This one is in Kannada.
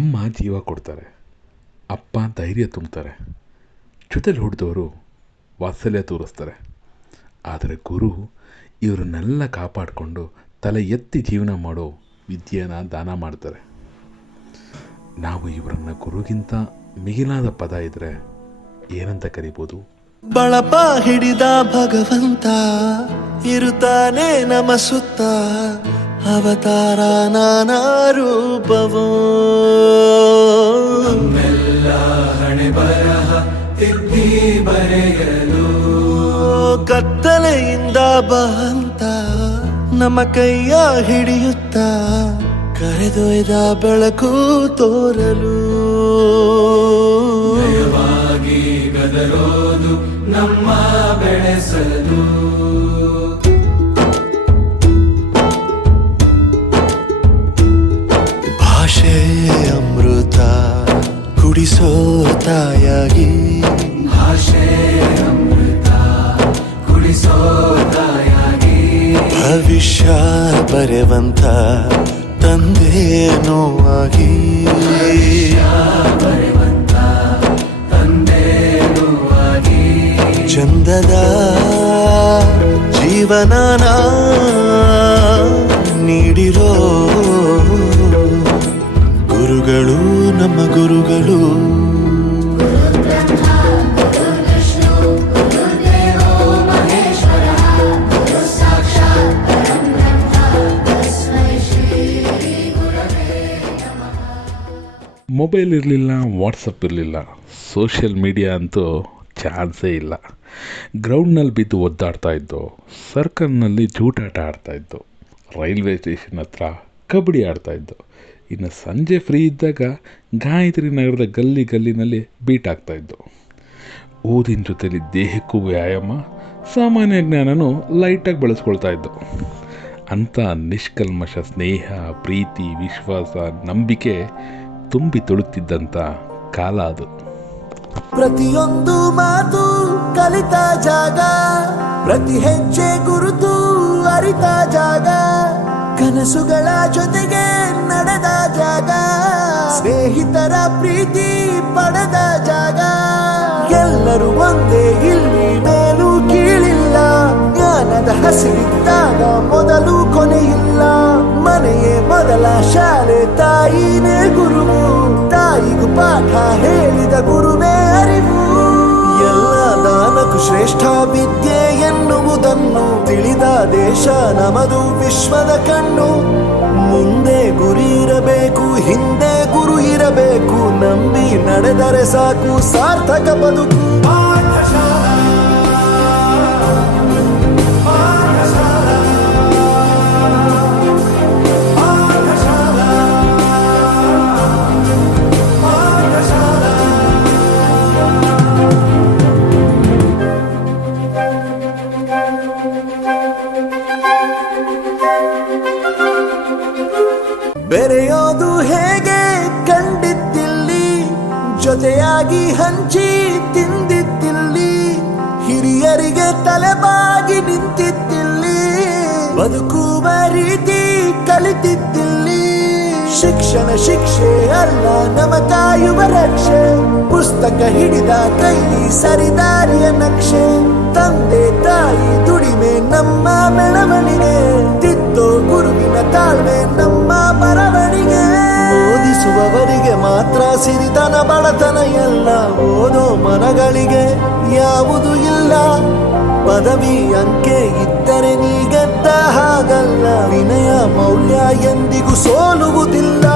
ಅಮ್ಮ ಜೀವ ಕೊಡ್ತಾರೆ, ಅಪ್ಪ ಧೈರ್ಯ ತುಂಬ್ತಾರೆ, ಜೊತೆಲಿ ಹುಟ್ಟಿದವರು ವಾತ್ಸಲ್ಯ ತೋರಿಸ್ತಾರೆ. ಆದರೆ ಗುರು ಇವರನ್ನೆಲ್ಲ ಕಾಪಾಡಿಕೊಂಡು ತಲೆ ಎತ್ತಿ ಜೀವನ ಮಾಡೋ ವಿದ್ಯೆನ ದಾನ ಮಾಡ್ತಾರೆ. ನಾವು ಇವರನ್ನು ಗುರುಗಿಂತ ಮಿಗಿಲಾದ ಪದ ಇದ್ದರೆ ಏನಂತ ಕರಿಬೋದು? ಬಳಪ ಹಿಡಿದ ಭಗವಂತ ಇರುತ್ತಾನೆ ನಮ ಸುತ್ತ, ಅವತಾರ ನಾನಾ ರೂಪವೋ. ನಮ್ಮೆಲ್ಲ ಹಣೆ ಬರಹ ತಿದ್ದಿ ಬರೆಯಲು ಕತ್ತಲೆಯಿಂದ ಬಂತ ನಮ್ಮ ಕೈಯ ಹಿಡಿಯುತ್ತ, ಕರೆದೊಯ್ದ ಬೆಳಕು ತೋರಲು. ನಯವಾಗಿ ಗದರೋದು ನಮ್ಮ ಬೆಳೆಸಲು. ಭಾಷೆ ಅಮೃತ ಕುಡಿಸೋ ತಾಯಾಗಿ, ಭಾಷೆ ಅಮೃತ ಕುಡಿಸೋ ತಾಯಾಗಿ, ಭವಿಷ್ಯ ಬರೆವಂತ ತಂದೇನೋ ಆಗಿ, ಬರೆವಂತ ತಂದೇನೋ ಆಗಿ, ಚಂದದ ಜೀವನನ ನೀಡಿರೋ ಗುರುಗಳು ನಮ್ಮ ಗುರುಗಳು. ಮೊಬೈಲ್ ಇರಲಿಲ್ಲ, ವಾಟ್ಸಪ್ ಇರಲಿಲ್ಲ, ಸೋಷಿಯಲ್ ಮೀಡಿಯಾ ಅಂತೂ ಚಾನ್ಸೇ ಇಲ್ಲ. ಗ್ರೌಂಡ್ನಲ್ಲಿ ಬಿದ್ದು ಒದ್ದಾಡ್ತಾ ಇದ್ದೋ, ಸರ್ಕಲ್ನಲ್ಲಿ ಜೂಟಾಟ ಆಡ್ತಾಯಿದ್ದೋ, ರೈಲ್ವೆ ಸ್ಟೇಷನ್ ಹತ್ರ ಕಬಡ್ಡಿ ಆಡ್ತಾಯಿದ್ದೋ. ಇನ್ನು ಸಂಜೆ ಫ್ರೀ ಇದ್ದಾಗ ಗಾಯತ್ರಿ ನಗರದ ಗಲ್ಲಿನಲ್ಲಿ ಬೀಟ್ ಆಗ್ತಾಯಿದ್ದೋ. ಓದಿನ ಜೊತೆಲಿ ದೇಹಕ್ಕೂ ವ್ಯಾಯಾಮ, ಸಾಮಾನ್ಯ ಜ್ಞಾನನೂ ಲೈಟಾಗಿ ಬಳಸ್ಕೊಳ್ತಾ ಇದ್ದೋ. ಅಂಥ ನಿಷ್ಕಲ್ಮಶ ಸ್ನೇಹ, ಪ್ರೀತಿ, ವಿಶ್ವಾಸ, ನಂಬಿಕೆ ತುಂಬಿ ತುಳುಕ್ತಿದ್ದಂಥ ಕಾಲ ಅದು. ಪ್ರತಿಯೊಂದು ಮಾತು ಕಲಿತ ಜಾಗ, ಪ್ರತಿ ಹೆಜ್ಜೆ ಗುರುತು ಅರಿತ ಜಾಗ, ಕನಸುಗಳ ಜೊತೆಗೆ ನಡೆದ ಜಾಗ, ಸ್ನೇಹಿತರ ಪ್ರೀತಿ ಪಡೆದ ಜಾಗ. ಎಲ್ಲರೂ ಒಂದೇ, ಇಲ್ಲಿ ಮೇಲೂ ಕೀಳಿಲ್ಲ, ಜ್ಞಾನದ ಹಸಿರಿದ್ದಾಗ ಮೊದಲು ಕೊನೆಯಿಲ್ಲ. ಮನೆಯೇ ಮೊದಲ ಶಾಲೆ, ತಾಯಿನೇ ಗುರುವು, ತಾಯಿಗೂ ಪಾಠ ಹೇಳಿದ ಗುರುವೇ ಅರಿವು. ಎಲ್ಲ ದಾನಕ್ಕೂ ಶ್ರೇಷ್ಠ ವಿದ್ಯೆ ಎನ್ನುವುದನ್ನು ತಿಳಿದ ದೇಶ ನಮದು, ವಿಶ್ವದ ಕಣ್ಣು. ಮುಂದೆ ಗುರಿ ಇರಬೇಕು, ಹಿಂದೆ ಗುರು ಇರಬೇಕು, ನಂಬಿ ನಡೆದರೆ ಸಾಕು ಸಾರ್ಥಕ ಬದುಕು. ಬೆರೆಯೋದು ಹೇಗೆ ಕಂಡಿದ್ದಿಲ್ಲಿ, ಜೊತೆಯಾಗಿ ಹಂಚಿ ತಿಂದಿದ್ದಿಲ್ಲಿ, ಹಿರಿಯರಿಗೆ ತಲೆಬಾಗಿ ನಿಂತಿದ್ದಿಲ್ಲಿ, ಬದುಕುವ ರೀತಿ ಕಲಿತಿದ್ದಿಲ್ಲಿ. ಶಿಕ್ಷಣ ಶಿಕ್ಷೆ ಅಲ್ಲ, ನಮ ಕಾಯುವ ರಕ್ಷೆ, ಪುಸ್ತಕ ಹಿಡಿದ ಕೈ ಸರಿದಾರಿಯ ನಕ್ಷೆ. ತಂದೆ ತಾಯಿ ದುಡಿಮೆ ನಮ್ಮ ಬೆಳವಣಿಗೆ, ತಿದ್ದೋ ಗುರುವಿನ ತಾಳ್ಮೆ ನಮ್ಮ ಬರವಣಿಗೆ. ಓದಿಸುವವರಿಗೆ ಮಾತ್ರ ಸಿರಿತನ ಬಡತನ ಎಲ್ಲ, ಓದೋ ಮನಗಳಿಗೆ ಯಾವುದು ಇಲ್ಲ. ಪದವಿ ಅಂಕೆ ಇದ್ದರೆ ನೀ ಗೆದ್ದ ಹಾಗಲ್ಲ, ವಿನಯ ಮೌಲ್ಯ ಎಂದಿಗೂ ಸೋಲುವುದಿಲ್ಲ.